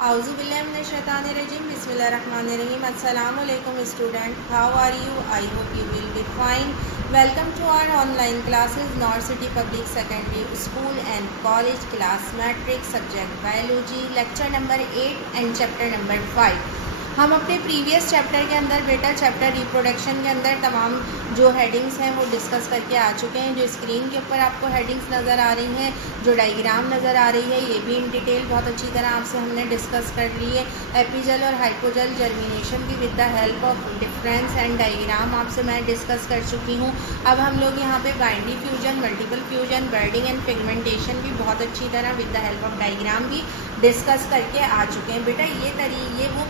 Auzubillahiminash-shaytanir-rajim. Bismillahir-rahmanir-rahim. Assalamualaikum student. How are you? I hope you will be fine. Welcome to our online classes. North City Public Secondary School and College Class Matrix Subject Biology Lecture number 8 and Chapter number 5. हम अपने previous chapter के अंदर बेटा chapter reproduction के अंदर तमाम जो headings हैं वो डिस्कस करके आ चुके हैं। जो स्क्रीन के ऊपर आपको हेडिंग्स नज़र आ रही हैं, जो डायग्राम नज़र आ रही है, ये भी इन डिटेल बहुत अच्छी तरह आपसे हमने डिस्कस कर ली है। एपिजल और हाइपोजल जर्मिनेशन भी with the help of difference and diagram आपसे मैं डिस्कस कर चुकी हूँ। अब हम लोग यहाँ पे binary fusion, multiple fusion, budding and pigmentation भी बहुत अच्छी तरह with the help of diagram भी डिस्कस करके आ चुके हैं। बेटा ये वो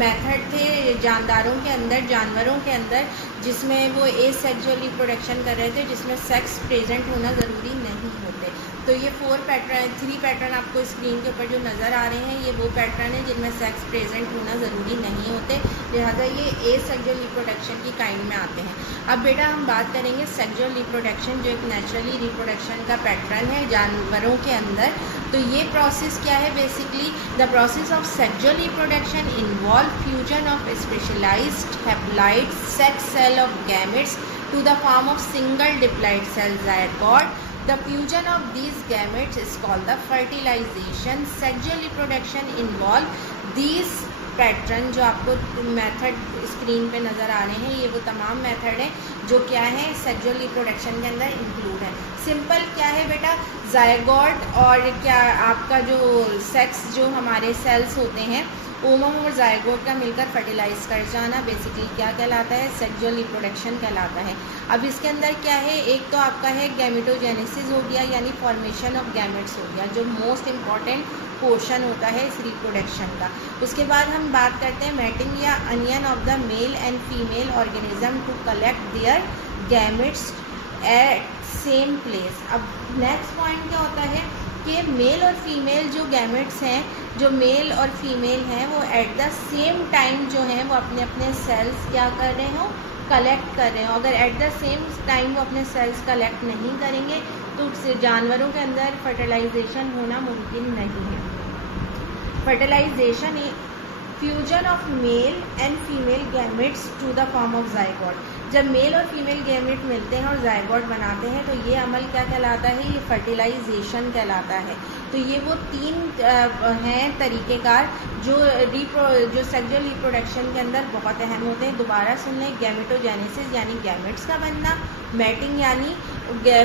मेथड थे जानदारों के अंदर, जानवरों के अंदर, जिसमें वो एसेक्सुअल रिप्रोडक्शन कर रहे थे, जिसमें सेक्स प्रेजेंट होना ज़रूरी नहीं होते। तो ये 3 पैटर्न आपको स्क्रीन के ऊपर जो नज़र आ रहे हैं, ये वो पैटर्न है जिनमें सेक्स प्रेजेंट होना ज़रूरी नहीं होते, लिहाजा ये एसेक्सुअल रिप्रोडक्शन की काइंड में आते हैं। अब बेटा हम बात करेंगे सेक्सुअल रिप्रोडक्शन, जो एक नेचुरली रिप्रोडक्शन का पैटर्न है जानवरों के अंदर। तो ये प्रोसेस क्या है? Basically the process of sexual reproduction involve fusion of specialised haploid sex cell of gametes to the form of single diploid cell zygote. The fusion of these gametes is called the fertilization. Sexual reproduction involve these pattern जो आपको method screen पे नज़र आ रहे हैं, ये वो तमाम method हैं जो क्या है सेक्सुअल रिप्रोडक्शन के अंदर इंक्लूड है। सिंपल क्या है बेटा, जायगोट और क्या आपका जो सेक्स जो हमारे सेल्स होते हैं, ओवम और जायगोट का मिलकर फर्टिलाइज कर जाना बेसिकली क्या कहलाता है? सेक्सुअल रिप्रोडक्शन कहलाता है। अब इसके अंदर क्या है, एक तो आपका है गैमेटोजेनेसिस हो गया, यानी फॉर्मेशन ऑफ गैमेट्स हो गया, जो मोस्ट इम्पॉर्टेंट पोर्शन होता है इस रिप्रोडक्शन का। उसके बाद हम बात करते हैं मैटिंग या union of the male and female organism to collect their gametes at same place. अब नेक्स्ट पॉइंट क्या होता है कि मेल और फीमेल जो गैमेट्स हैं, जो मेल और फीमेल हैं, वो एट द सेम टाइम जो हैं वो अपने अपने सेल्स क्या कर रहे हो, कलेक्ट कर रहे हो। अगर एट द सेम टाइम वो अपने सेल्स कलेक्ट नहीं करेंगे तो जानवरों के अंदर फर्टिलाइजेशन होना मुमकिन नहीं है। Fertilisation fusion of male and female gametes to the form of zygote. जब मेल और फीमेल गैमेट मिलते हैं और जायगोट बनाते हैं तो ये अमल क्या कहलाता है? ये फर्टिलाइजेशन कहलाता है। तो ये वो 3 हैं तरीक़ेकार जो सेक्सुअल रिप्रोडक्शन के अंदर बहुत अहम होते हैं। दोबारा सुन लें, गैमेटोजेनेसिस यानी गैमेट्स का बनना, मैटिंग यानी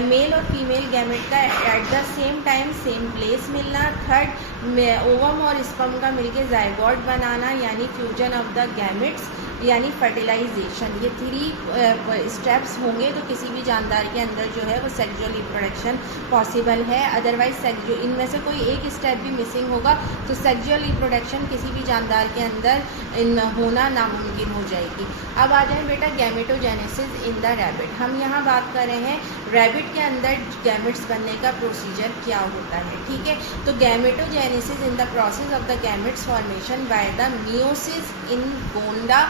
मेल और फीमेल गैमेट का at the same time same place मिलना, थर्ड ओवम और स्पर्म का मिलके जायगोट बनाना यानी फ्यूजन ऑफ द गैमेट्स यानी फर्टिलाइजेशन। ये 3 स्टेप्स होंगे तो किसी भी जानदार के अंदर जो है वो सेक्सुअल रिप्रोडक्शन पॉसिबल है। अदरवाइज इनमें से कोई एक स्टेप भी मिसिंग होगा तो सेक्सुअल रिप्रोडक्शन किसी भी जानदार के अंदर होना नामुमकिन हो जाएगी। अब आ जाए बेटा गैमेटोजेनेसिस इन द रैबिट। हम यहाँ बात कर रहे हैं रैबिट के अंदर गैमेट्स बनने का प्रोसीजर क्या होता है, ठीक है। तो gametogenesis in the process of the gametes formation by the meiosis in gonad.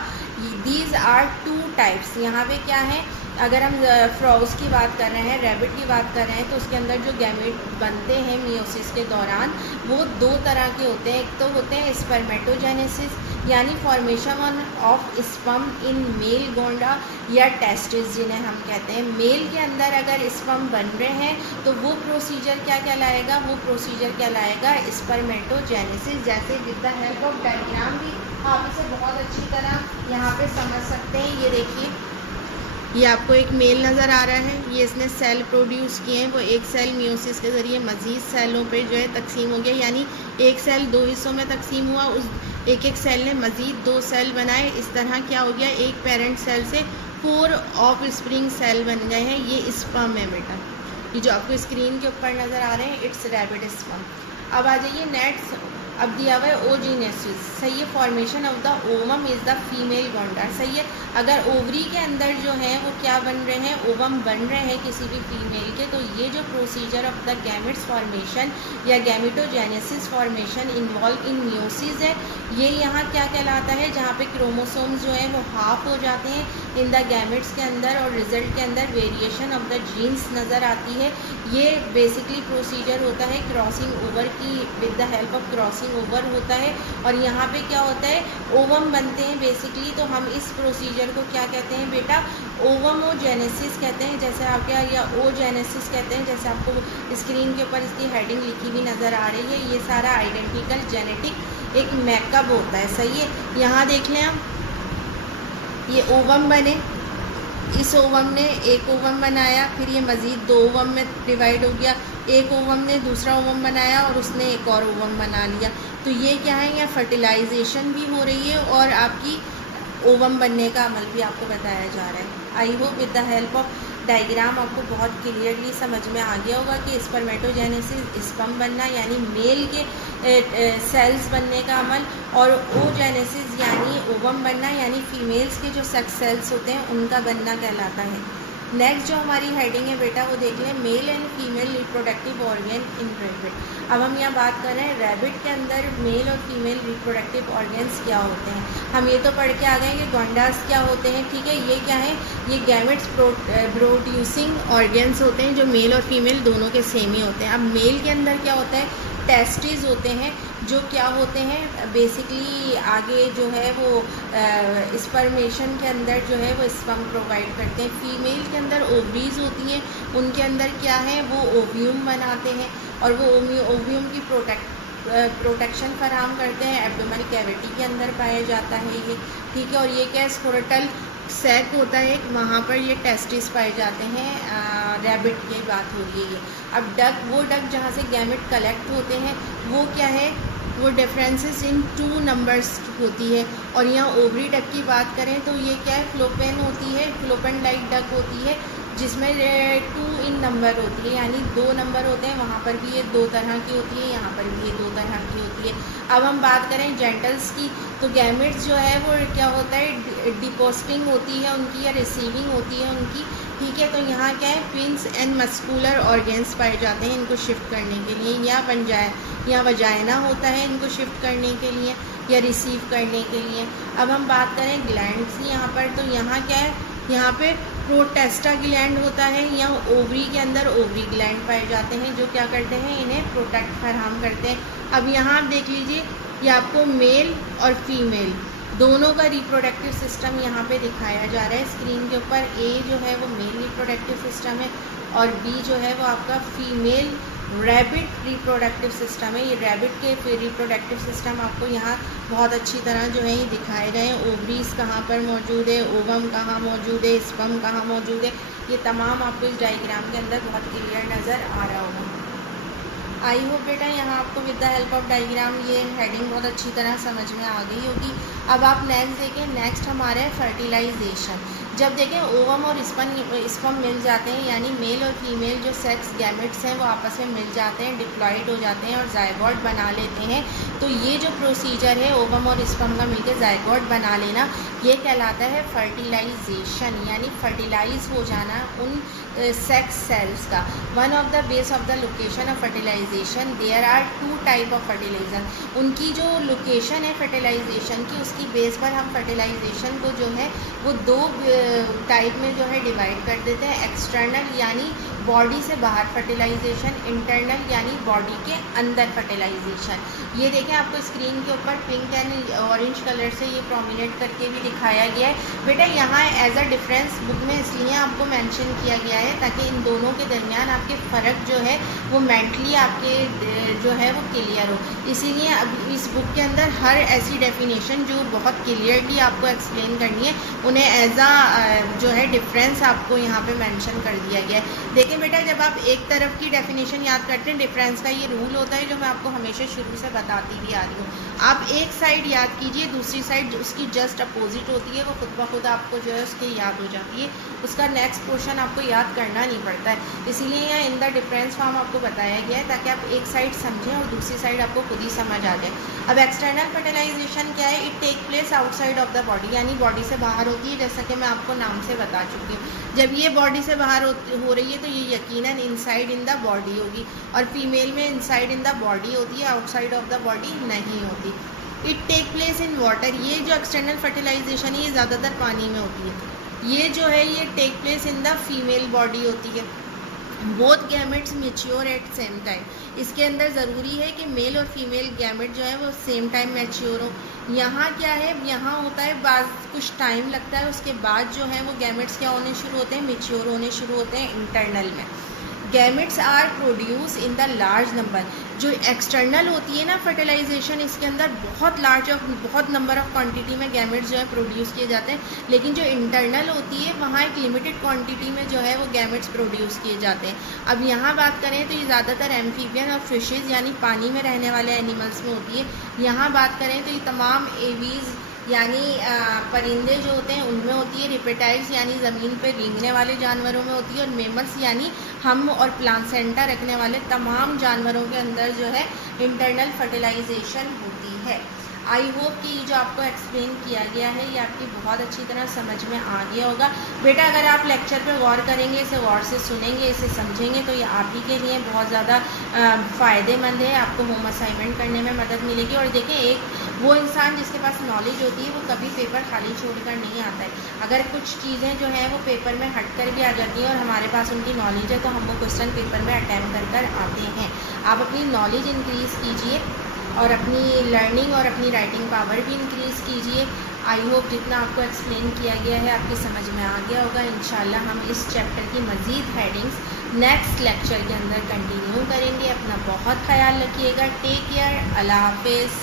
These are 2 types. यहाँ पे क्या है, अगर हम फ्रॉज की बात कर रहे हैं, रैबिट की बात कर रहे हैं, तो उसके अंदर जो गैमेट बनते हैं मियोसिस के दौरान वो 2 तरह के होते हैं। एक तो होते हैं स्पर्मेटोजेनेसिस यानी formation of sperm in male gonad या टेस्टिस जिन्हें हम कहते हैं। मेल के अंदर अगर स्पर्म बन रहे हैं तो वो प्रोसीजर क्या कहलाएगा? वो प्रोसीजर कहलाएगा स्पर्मेटोजेनेसिस। जैसे with the help of diagram भी आप इसे बहुत अच्छी तरह यहाँ पे समझ सकते हैं। ये देखिए, ये आपको एक मेल नज़र आ रहा है, ये इसने सेल प्रोड्यूस किए हैं, वो एक सेल मियोसिस के ज़रिए मज़ीद सेलों पे जो है तकसीम हो गया, यानी एक सेल 2 हिस्सों में तकसीम हुआ, उस एक सेल ने मज़ीद 2 सेल बनाए। इस तरह क्या हो गया, एक पेरेंट सेल से 4 ऑफ स्प्रिंग सेल बन गए हैं। ये स्पर्म है बेटा, ये जो आपको स्क्रीन के ऊपर नज़र आ रहे हैं, इट्स रैबिट स्पर्म। अब आ जाइए नेक्स्ट, अब दिया हुआ है ओजीनेसिस, सही है। Formation of the ovum is the female Gonda, सही है। अगर ओवरी के अंदर जो है वो क्या बन रहे हैं, ओवम बन रहे हैं किसी भी फीमेल के, तो ये जो procedure of the gametes formation या gametogenesis formation involve in meiosis है, ये यहाँ क्या कहलाता है? जहाँ पे क्रोमोसोम्स जो हैं वो हाफ हो जाते हैं इन द गैमेट्स के अंदर और रिजल्ट के अंदर वेरिएशन ऑफ द जीन्स नज़र आती है। ये बेसिकली प्रोसीजर होता है क्रॉसिंग ओवर की, with the help of crossing crossing over होता है और यहाँ पे क्या होता है, ओवम बनते हैं बेसिकली। तो हम इस प्रोसीजर को क्या कहते हैं बेटा, ओवमोजेनेसिस कहते हैं, जैसे आपके यहाँ, या ओजेनेसिस कहते हैं, जैसे आपको स्क्रीन के ऊपर इसकी हेडिंग लिखी हुई नज़र आ रही है। ये सारा आइडेंटिकल जेनेटिक एक मेकअप होता है, सही है। यहाँ देख लें हम, ये ओवम बने, इस ओवम ने एक ओवम बनाया, फिर ये मज़ीद 2 ओवम में डिवाइड हो गया, एक ओवम ने दूसरा ओवम बनाया और उसने एक और ओवम बना लिया। तो ये क्या है, यहाँ फर्टिलाइजेशन भी हो रही है और आपकी ओवम बनने का अमल भी आपको बताया जा रहा है। I hope with the help of diagram आपको बहुत क्लियरली समझ में आ गया होगा कि स्पर्मेटोजेनेसिस स्पर्म बनना यानी मेल के सेल्स बनने का अमल, और ओजेनेसिस यानी ओवम बनना यानी फीमेल्स के जो सेक्स सेल्स होते हैं उनका बनना कहलाता है। नेक्स्ट जो हमारी हेडिंग है बेटा वो देख लें, mail and female reproductive organ in rabbit. अब हम यहाँ बात कर रहे हैं रैबिट के अंदर मेल और फीमेल रिप्रोडक्टिव ऑर्गन्स क्या होते हैं। हम ये तो पढ़ के आ गए कि गॉन्डास क्या होते हैं, ठीक है। ये क्या है, ये गैमेट्स प्रोड्यूसिंग ऑर्गन्स होते हैं जो मेल और फीमेल दोनों के सेम ही होते हैं। अब मेल के अंदर क्या होता है, टेस्टिस होते हैं जो क्या होते हैं बेसिकली आगे जो है वो स्पर्मेशन के अंदर जो है वो स्पर्म प्रोवाइड करते हैं। फीमेल के अंदर ओवरीज होती हैं, उनके अंदर क्या है वो ओव्यूम बनाते हैं और वो ओव्यूम की प्रोटेक्शन फराहम करते हैं। एब्डोमिनल कैविटी के अंदर पाया जाता है ये, ठीक है। और ये क्या, स्क्रोटल सैक होता है, वहाँ पर ये टेस्टिस पाए जाते हैं। रैबिट की बात हो रही है ये। अब डक, वो डक जहाँ से गैमेट कलेक्ट होते हैं वो क्या है, वो डिफरेंसेस इन 2 नंबर्स होती है। और यहाँ ओवरी डक की बात करें तो ये क्या है, फ्लोपेन होती है, फ्लोपेन लाइक डक होती है जिसमें 2 इन नंबर होती है, यानी 2 नंबर होते हैं। वहाँ पर भी ये 2 तरह की होती है, यहाँ पर भी ये 2 तरह की होती है। अब हम बात करें जेंटल्स की, तो गैमेट्स जो है वो क्या होता है, डिपोजिटिंग होती है उनकी या रिसीविंग होती है उनकी, ठीक है। तो यहाँ क्या है, पिंस एंड मस्कुलर ऑर्गन्स पाए जाते हैं इनको शिफ्ट करने के लिए, या वजाइना होता है इनको शिफ्ट करने के लिए या रिसीव करने के लिए। अब हम बात करें ग्लैंड्स की यहाँ पर, तो यहाँ क्या है, यहाँ पे प्रोटेस्टा ग्लैंड होता है, या ओवरी के अंदर ओवरी ग्लैंड पाए जाते हैं जो क्या करते हैं, इन्हें प्रोटेक्ट फराहम करते हैं। अब यहाँ आप देख लीजिए, ये आपको मेल और फीमेल दोनों का रिप्रोडक्टिव सिस्टम यहाँ पे दिखाया जा रहा है स्क्रीन के ऊपर। ए जो है वो मेल रिप्रोडक्टिव सिस्टम है और बी जो है वो आपका फीमेल रैबिट रिप्रोडक्टिव सिस्टम है। ये रैबिट के रिप्रोडक्टिव सिस्टम आपको यहाँ बहुत अच्छी तरह जो है ये दिखाए गए हैं। ओवरीज कहाँ पर मौजूद है, ओवम कहाँ मौजूद है, स्पर्म कहाँ मौजूद है, ये तमाम आपको इस डायग्राम के अंदर बहुत क्लियर नज़र आ रहा होगा। आई होप बेटा यहाँ आपको with the help of diagram ये हेडिंग बहुत अच्छी तरह समझ में आ गई होगी। अब आप नेक्स्ट देखें, नेक्स्ट हमारा है फर्टिलाइजेशन। जब देखें ओवम और स्पर्म मिल जाते हैं, यानी मेल और फीमेल जो सेक्स गैमेट्स हैं वो आपस में मिल जाते हैं, डिप्लॉयड हो जाते हैं और जायगोट बना लेते हैं। तो ये जो प्रोसीजर है ओवम और स्पर्म का मिलकर जायगोट बना लेना, ये कहलाता है फर्टिलाइजेशन, यानी फर्टिलाइज हो जाना उन सेक्स सेल्स का। One of the base of the location of fertilisation, there are 2 type of fertilisation. उनकी जो लोकेशन है फर्टिलाइजेशन की, उसकी बेस पर हम फर्टिलाइजेशन को जो है वो 2 टाइप में जो है डिवाइड कर देते हैं। एक्सटर्नल यानी बॉडी से बाहर फर्टिलाइजेशन, इंटरनल यानी बॉडी के अंदर फर्टिलाइजेशन। ये देखें आपको स्क्रीन के ऊपर पिंक एंड ऑरेंज कलर से ये प्रोमिनेट करके भी दिखाया गया है। बेटा यहाँ एज अ डिफरेंस बुक में इसलिए आपको मेंशन किया गया है ताकि इन दोनों के दरमियान आपके फ़र्क जो है वो मेंटली आपके जो है वो क्लियर हो। इसीलिए अब इस बुक के अंदर हर ऐसी डेफिनेशन जो बहुत क्लियरली आपको एक्सप्लेन करनी है, उन्हें एज अ जो है डिफरेंस आपको यहाँ पे मेंशन कर दिया गया है। देखिए बेटा, जब आप एक तरफ की डेफिनेशन याद करते हैं, डिफरेंस का ये रूल होता है जो मैं आपको हमेशा शुरू से बताती भी आ रही हूँ। आप एक साइड याद कीजिए, दूसरी साइड उसकी जस्ट अपोजिट होती है, वो खुद ब खुद आपको जो है उसकी याद हो जाती है। उसका नेक्स्ट क्वेश्चन आपको याद करना नहीं पड़ता है। इसीलिए यहाँ इन द डिफरेंस फॉर्म आपको बताया गया है ताकि आप एक साइड समझें और दूसरी साइड आपको खुद ही समझ आ जाए। अब एक्सटर्नल फर्टिलाइजेशन क्या है, it take place outside of the body, यानी बॉडी से बाहर होती है, जैसा कि मैं आपको नाम से बता चुकी हूँ। जब ये बॉडी से बाहर हो रही है तो ये यकीनन इनसाइड इन द बॉडी होगी, और फीमेल में इनसाइड इन द बॉडी होती है, आउटसाइड ऑफ द बॉडी नहीं होती। It take place in water, ये जो एक्सटर्नल फर्टिलाइजेशन है ये ज़्यादातर पानी में होती है। ये जो है ये take place in the female body होती है, both gametes mature at same time. इसके अंदर ज़रूरी है कि मेल और फीमेल गैमेट जो है वो सेम टाइम मैच्योर हो। यहाँ क्या है, यहाँ होता है कुछ टाइम लगता है, उसके बाद जो है वो गैमेट्स क्या होने शुरू होते हैं, मैच्योर होने शुरू होते हैं इंटरनल में। Gametes are produce in the large number. जो एक्सटर्नल होती है ना फर्टिलाइजेशन, इसके अंदर बहुत नंबर ऑफ क्वांटिटी में गैमेट्स जो है प्रोड्यूस किए जाते हैं, लेकिन जो इंटरनल होती है वहाँ एक लिमिटेड क्वांटिटी में जो है वो गैमेट्स प्रोड्यूस किए जाते हैं। अब यहाँ बात करें तो ये ज़्यादातर एम्फीबियन और फिशेज़ यानी पानी में रहने वाले एनिमल्स में होती है। यहाँ बात करें तो ये तमाम एवीज़ यानी परिंदे जो होते हैं उनमें होती है। रिपेटाइल्स यानी ज़मीन पे रेंगने वाले जानवरों में होती है। और मेमल्स यानी हम और प्लासेंटा रखने वाले तमाम जानवरों के अंदर जो है इंटरनल फर्टिलाइजेशन होती है। आई होप कि जो आपको एक्सप्लेन किया गया है ये आपकी बहुत अच्छी तरह समझ में आ गया होगा। बेटा अगर आप लेक्चर पे गौर करेंगे, इसे गौर से सुनेंगे, इसे समझेंगे तो ये आप ही के लिए बहुत ज़्यादा फ़ायदेमंद है। आपको होम असाइनमेंट करने में मदद मिलेगी। और देखें, एक वो इंसान जिसके पास नॉलेज होती है वो कभी पेपर खाली छोड़कर नहीं आता है। अगर कुछ चीज़ें जो हैं वो पेपर में हट कर भी आ जाती हैं और हमारे पास उनकी नॉलेज है तो हम वो क्वेश्चन पेपर में अटैम्प्ट कर आते हैं। आप अपनी नॉलेज इंक्रीज़ कीजिए और अपनी लर्निंग और अपनी राइटिंग पावर भी इंक्रीज़ कीजिए। आई होप जितना आपको एक्सप्लेन किया गया है आपकी समझ में आ गया होगा। इंशाल्लाह हम इस चैप्टर की मज़ीद हेडिंग्स नेक्स्ट लेक्चर के अंदर कंटिन्यू करेंगे। अपना बहुत ख्याल रखिएगा। Take care. अल्लाह हाफिज़।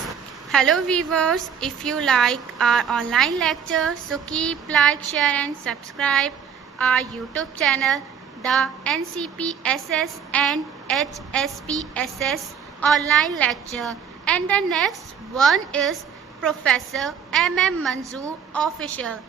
Hello viewers, if you like our online lecture, so keep like, share and subscribe our YouTube channel, the NCPSS and HSPSS online lecture. And the next one is Professor MM Manzoor Official.